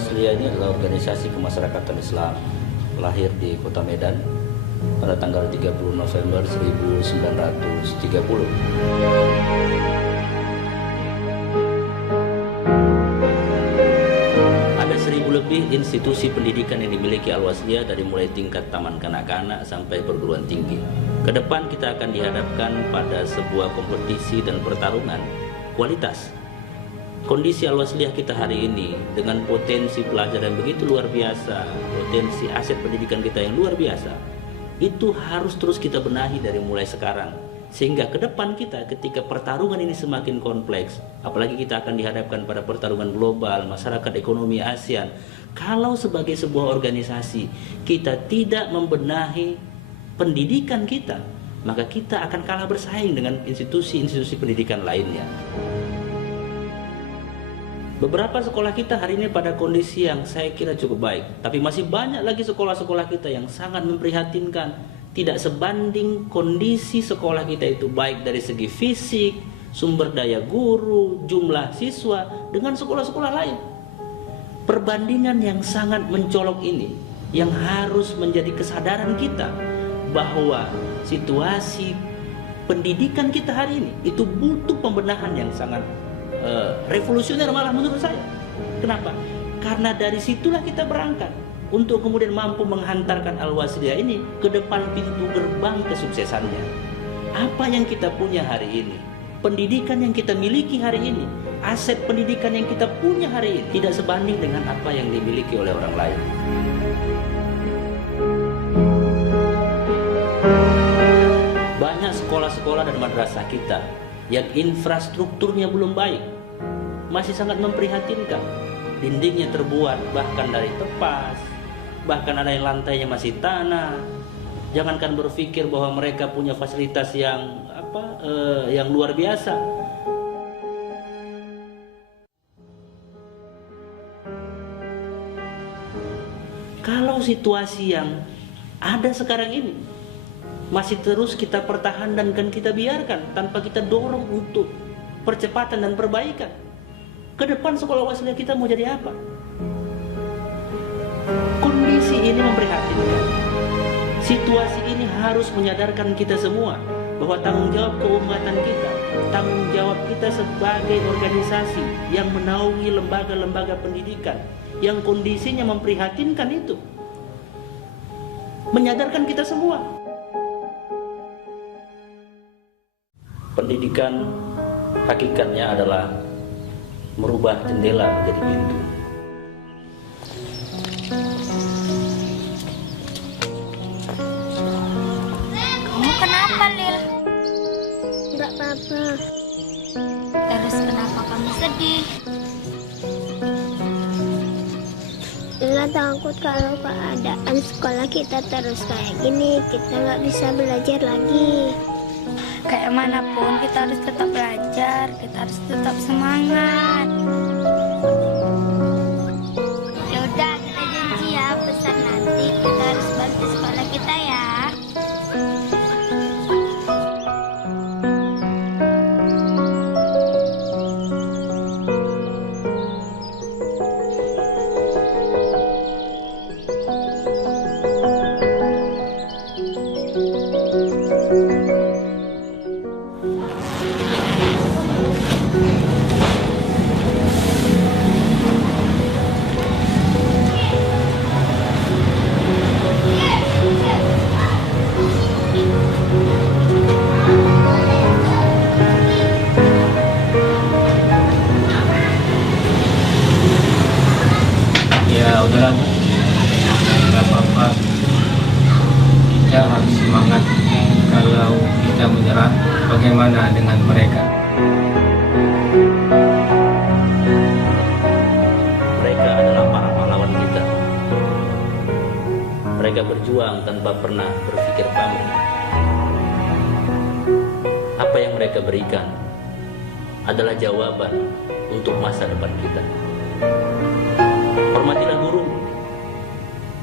Al-Wassliyah ini adalah organisasi kemasyarakatan Islam lahir di Kota Medan pada tanggal 30 November 1930. Ada 1000 lebih institusi pendidikan yang dimiliki Al-Wassliyah dari mulai tingkat taman kanak-kanak sampai perguruan tinggi. Kedepan kita akan dihadapkan pada sebuah kompetisi dan pertarungan kualitas. Kondisi Al-Wassliyah kita hari ini dengan potensi pelajaran begitu luar biasa, potensi aset pendidikan kita yang luar biasa, itu harus terus kita benahi dari mulai sekarang. Sehingga ke depan kita ketika pertarungan ini semakin kompleks, apalagi kita akan dihadapkan pada pertarungan global, masyarakat ekonomi ASEAN, kalau sebagai sebuah organisasi kita tidak membenahi pendidikan kita, maka kita akan kalah bersaing dengan institusi-institusi pendidikan lainnya. Beberapa sekolah kita hari ini pada kondisi yang saya kira cukup baik, tapi masih banyak lagi sekolah-sekolah kita yang sangat memprihatinkan. Tidak sebanding kondisi sekolah kita itu baik dari segi fisik, sumber daya guru, jumlah siswa dengan sekolah-sekolah lain. Perbandingan yang sangat mencolok ini yang harus menjadi kesadaran kita bahwa situasi pendidikan kita hari ini itu butuh pembenahan yang sangat revolusioner malah menurut saya. Kenapa? Karena dari situlah kita berangkat untuk kemudian mampu menghantarkan Al-Wassliyah ini ke depan pintu gerbang kesuksesannya. Apa yang kita punya hari ini, pendidikan yang kita miliki hari ini, aset pendidikan yang kita punya hari ini tidak sebanding dengan apa yang dimiliki oleh orang lain. Banyak sekolah-sekolah dan madrasah kita yang infrastrukturnya belum baik, masih sangat memprihatinkan. Dindingnya terbuat bahkan dari tepas, bahkan ada yang lantainya masih tanah. Jangankan berpikir bahwa mereka punya fasilitas yang luar biasa. Kalau situasi yang ada sekarang ini masih terus kita pertahankan dan kita biarkan tanpa kita dorong untuk percepatan dan perbaikan, ke depan sekolah Wassliyah kita mau jadi apa? Kondisi ini memprihatinkan. Situasi ini harus menyadarkan kita semua bahwa tanggung jawab keumatan kita, tanggung jawab kita sebagai organisasi yang menaungi lembaga-lembaga pendidikan yang kondisinya memprihatinkan itu, menyadarkan kita semua. Pendidikan hakikatnya adalah merubah jendela menjadi pintu. Kamu kenapa, Lil? Enggak apa-apa. Terus kenapa kamu sedih? Lila takut kalau keadaan sekolah kita terus kayak gini, kita nggak bisa belajar lagi. Kayak manapun kita harus tetap belajar, kita harus tetap semangat. Ya udah, kita janji ya, besar nanti kita harus bantu sekolah kita ya. Ya udahlah, nggak apa-apa, kita harus semangat. Kalau kita menyerah, bagaimana dengan mereka? Mereka adalah para pahlawan kita. Mereka berjuang tanpa pernah berpikir pamrih. Apa yang mereka berikan adalah jawaban untuk masa depan kita. Hormatilah guru,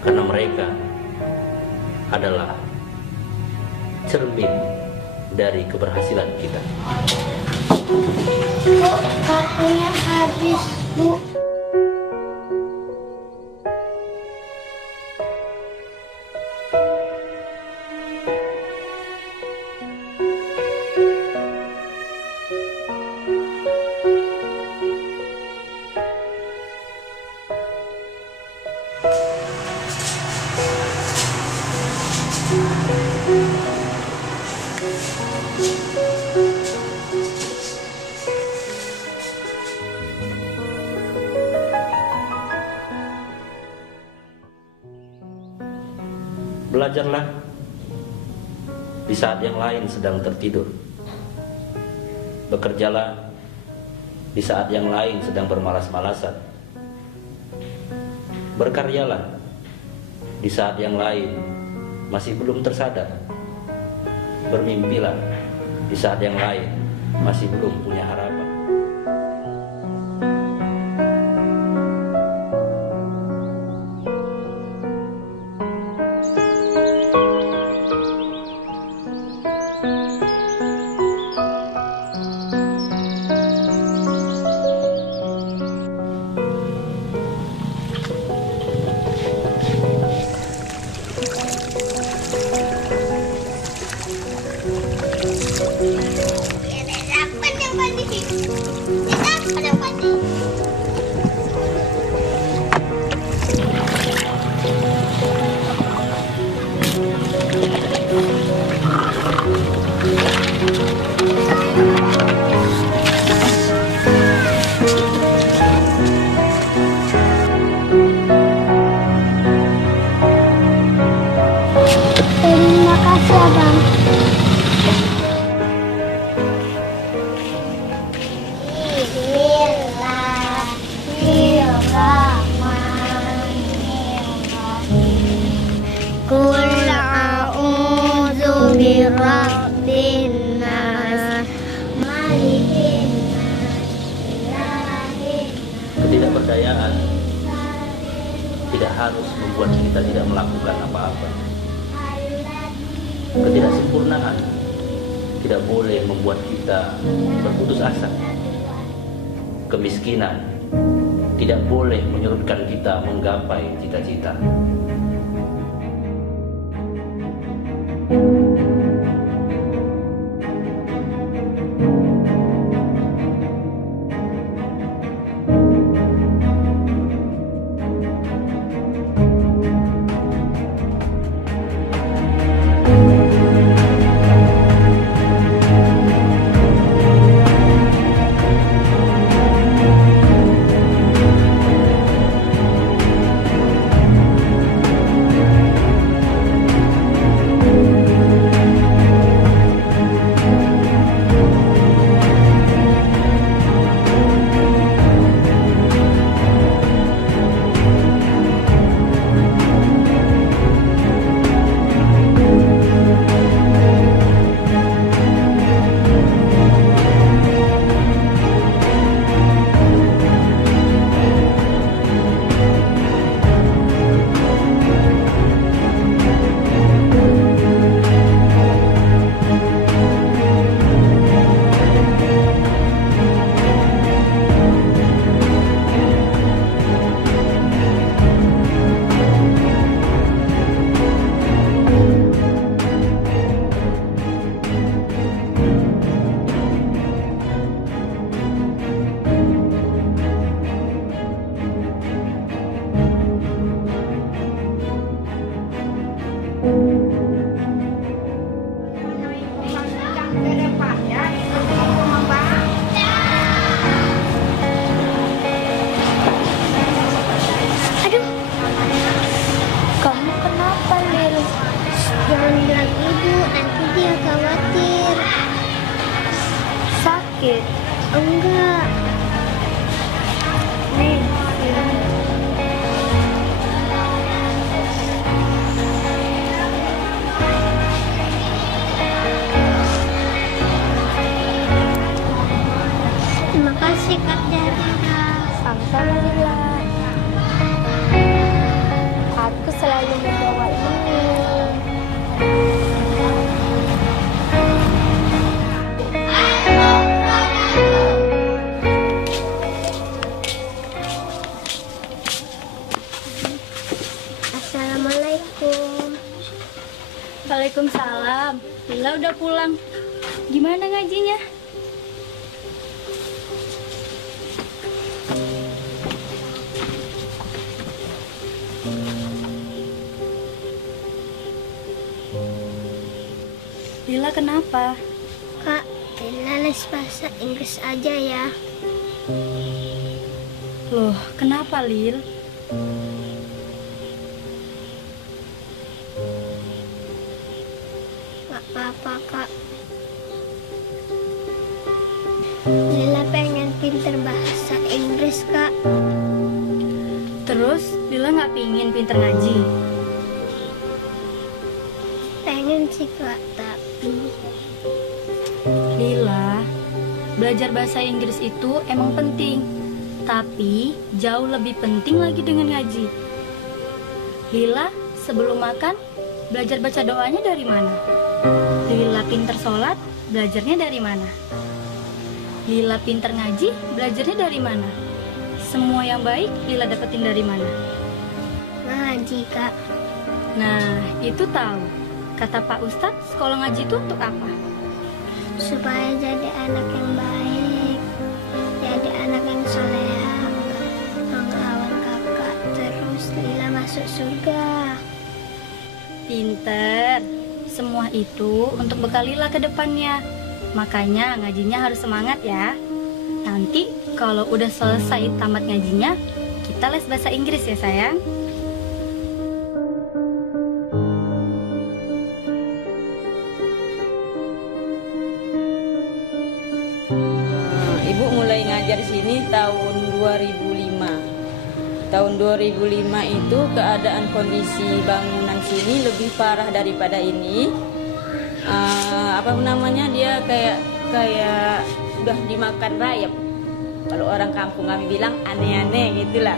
karena mereka adalah cermin dari keberhasilan kita. Bu, kartunya habis, Bu. Belajarlah di saat yang lain sedang tertidur. Bekerjalah di saat yang lain sedang bermalas-malasan. Berkaryalah di saat yang lain masih belum tersadar. Bermimpilah di saat yang lain masih belum punya harapan. Terima kasih abang. Qul a'udzu birabbin nas, malikin nas, ilahin nas. Ketidakberdayaan tidak harus membuat kita tidak melakukan apa-apa. Ketidaksempurnaan tidak boleh membuat kita berputus asa. Kemiskinan tidak boleh menyurutkan kita menggapai cita-cita. Aduh, kamu kenapa, Lil? Jangan bilang ibu, nanti dia khawatir. Sakit. Enggak. Nih, ini. Terima kasih Kak Darina. Sama-sama, Lila. Aku selalu membawa ini. Assalamualaikum. Waalaikumsalam. Lila udah pulang. Gimana ngajinya? Lila kenapa? Kak, Lila les bahasa Inggris aja ya. Loh, kenapa Lil? Gak apa-apa kak. Lila pengen pinter bahasa Inggris kak. Terus Lila nggak pingin pinter ngaji? Pengen sih kak, tapi Lila, belajar bahasa Inggris itu emang penting, tapi jauh lebih penting lagi dengan ngaji. Lila, sebelum makan, belajar baca doanya dari mana? Lila pinter sholat, belajarnya dari mana? Lila pinter ngaji, belajarnya dari mana? Semua yang baik Lila dapetin dari mana? ngaji kak. Nah, itu tahu. Kata Pak Ustadz, sekolah ngaji itu untuk apa? Supaya jadi anak yang baik, jadi anak yang soleha, ngelawan kakak, terus Lila masuk surga. Pinter. Semua itu untuk bekal Lila ke depannya. Makanya ngajinya harus semangat ya. Nanti kalau udah selesai tamat ngajinya, kita les bahasa Inggris ya sayang. Ibu mulai ngajar sini tahun 2005. Tahun 2005 itu keadaan kondisi bangunan sini lebih parah daripada ini. Dia kayak udah dimakan rayap. Kalau orang kampung kami bilang aneh-aneh gitulah.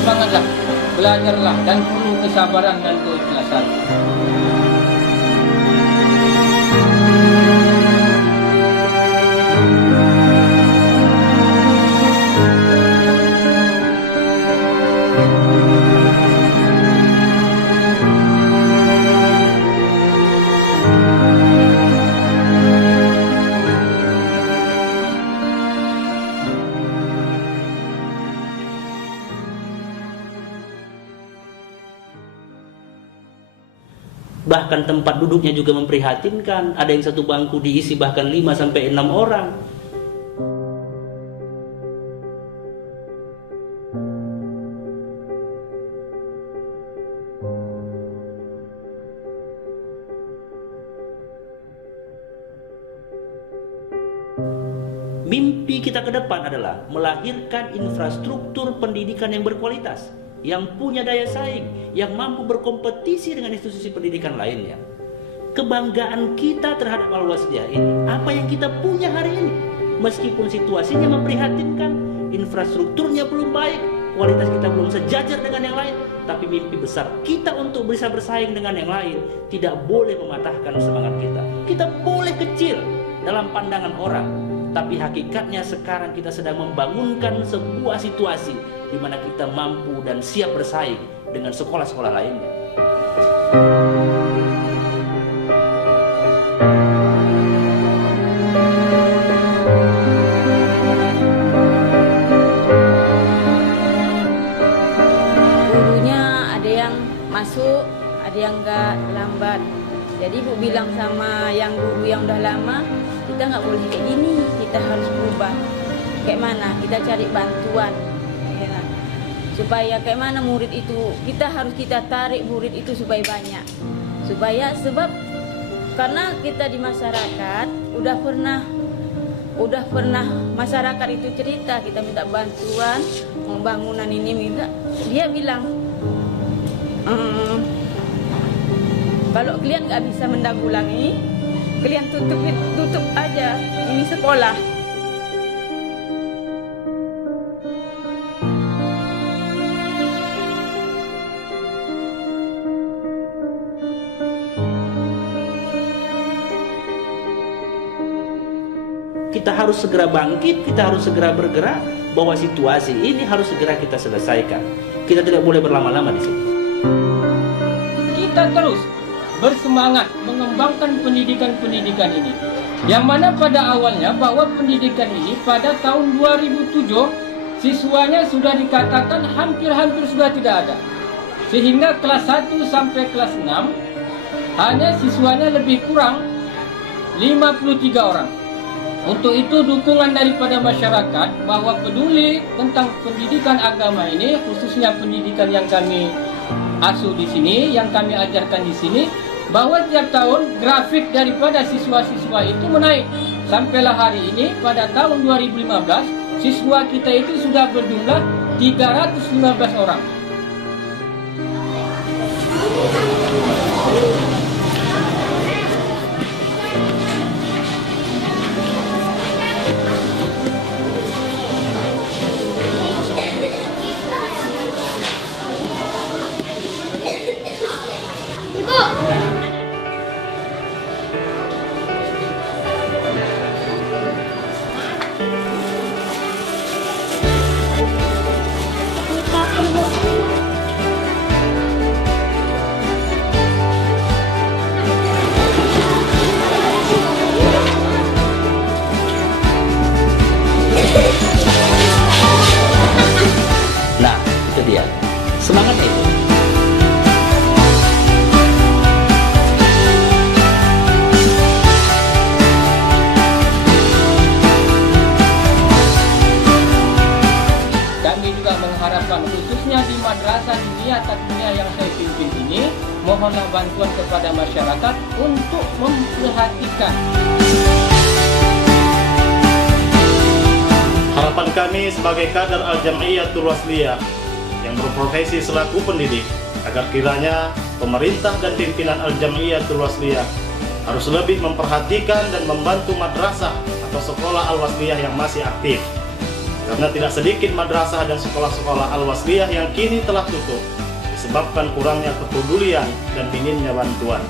Semangatlah, belajarlah dan penuh kesabaran dan keikhlasan. Bahkan tempat duduknya juga memprihatinkan. Ada yang satu bangku diisi bahkan 5-6 orang. Mimpi kita ke depan adalah melahirkan infrastruktur pendidikan yang berkualitas, yang punya daya saing, yang mampu berkompetisi dengan institusi pendidikan lainnya. Kebanggaan kita terhadap Al-Wasliyah ini, apa yang kita punya hari ini, meskipun situasinya memprihatinkan, infrastrukturnya belum baik, kualitas kita belum sejajar dengan yang lain, tapi mimpi besar kita untuk bisa bersaing dengan yang lain tidak boleh mematahkan semangat kita. Kita boleh kecil dalam pandangan orang, tapi hakikatnya sekarang kita sedang membangunkan sebuah situasi di mana kita mampu dan siap bersaing dengan sekolah-sekolah lainnya. Gurunya ada yang masuk, ada yang enggak lambat. Jadi Bu bilang sama yang guru yang udah lama, kita nggak boleh kayak gini, kita harus berubah. Kayak mana? Kita cari bantuan, ya kan? Supaya kayak mana murid itu, kita tarik murid itu supaya banyak. Sebab karena kita di masyarakat udah pernah masyarakat itu cerita, kita minta bantuan bangunan ini, minta, dia bilang kalau kalian nggak bisa menanggulangi, kalian tutup aja ini sekolah. Kita harus segera bangkit, kita harus segera bergerak, bahwa situasi ini harus segera kita selesaikan. Kita tidak boleh berlama-lama di sini. Kita terus bersemangat mengembangkan pendidikan-pendidikan ini. Yang mana pada awalnya bahwa pendidikan ini pada tahun 2007 siswanya sudah dikatakan hampir-hampir sudah tidak ada. Sehingga kelas 1 sampai kelas 6 hanya siswanya lebih kurang 53 orang. Untuk itu dukungan daripada masyarakat bahwa peduli tentang pendidikan agama ini, khususnya pendidikan yang kami asuh di sini, yang kami ajarkan di sini, bahwa tiap tahun grafik daripada siswa-siswa itu menaik. Sampailah hari ini pada tahun 2015 siswa kita itu sudah berjumlah 315 orang. Nah, itu dia. Semangatnya itu. Kami juga mengharapkan khususnya di Madrasah Diniyah Takmiyah yang saya pimpin ini, mohonlah bantuan kepada masyarakat untuk memperhatikan. Harapan kami sebagai kader Al-Jam'iyatul Wasliyah yang berprofesi selaku pendidik, agar kiranya pemerintah dan pimpinan Al-Jam'iyatul Wasliyah harus lebih memperhatikan dan membantu madrasah atau sekolah Al-Wasliyah yang masih aktif. Karena tidak sedikit madrasah dan sekolah-sekolah Al-Wasliyah yang kini telah tutup disebabkan kurangnya kepedulian dan minimnya bantuan.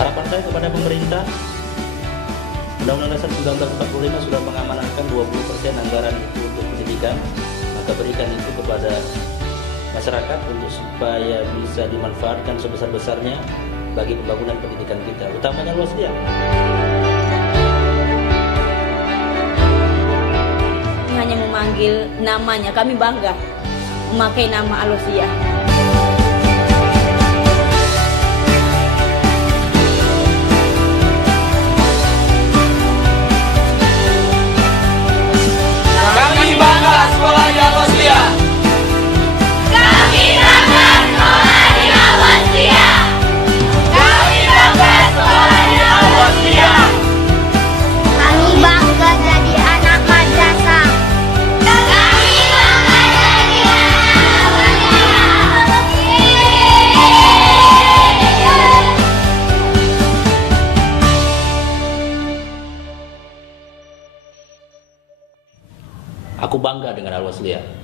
Harapan saya kepada pemerintah, Undang-Undang Dasar 1945 sudah mengamanatkan 20% anggaran itu untuk pendidikan, maka berikan itu kepada masyarakat untuk supaya bisa dimanfaatkan sebesar-besarnya bagi pembangunan pendidikan kita, utamanya Al-Wasliyah. Hanya memanggil namanya, kami bangga memakai nama Al-Wasliyah. Kami bangga sekolah di Al-Wasliyah. Kami bangga sekolah di Al-Wasliyah. Kami bangga sekolah di Al-Wasliyah. Kami bangga jadi anak madrasah. Kami bangga jadi anak Al-Wasliyah. Aku bangga dengan Al-Wasliyah.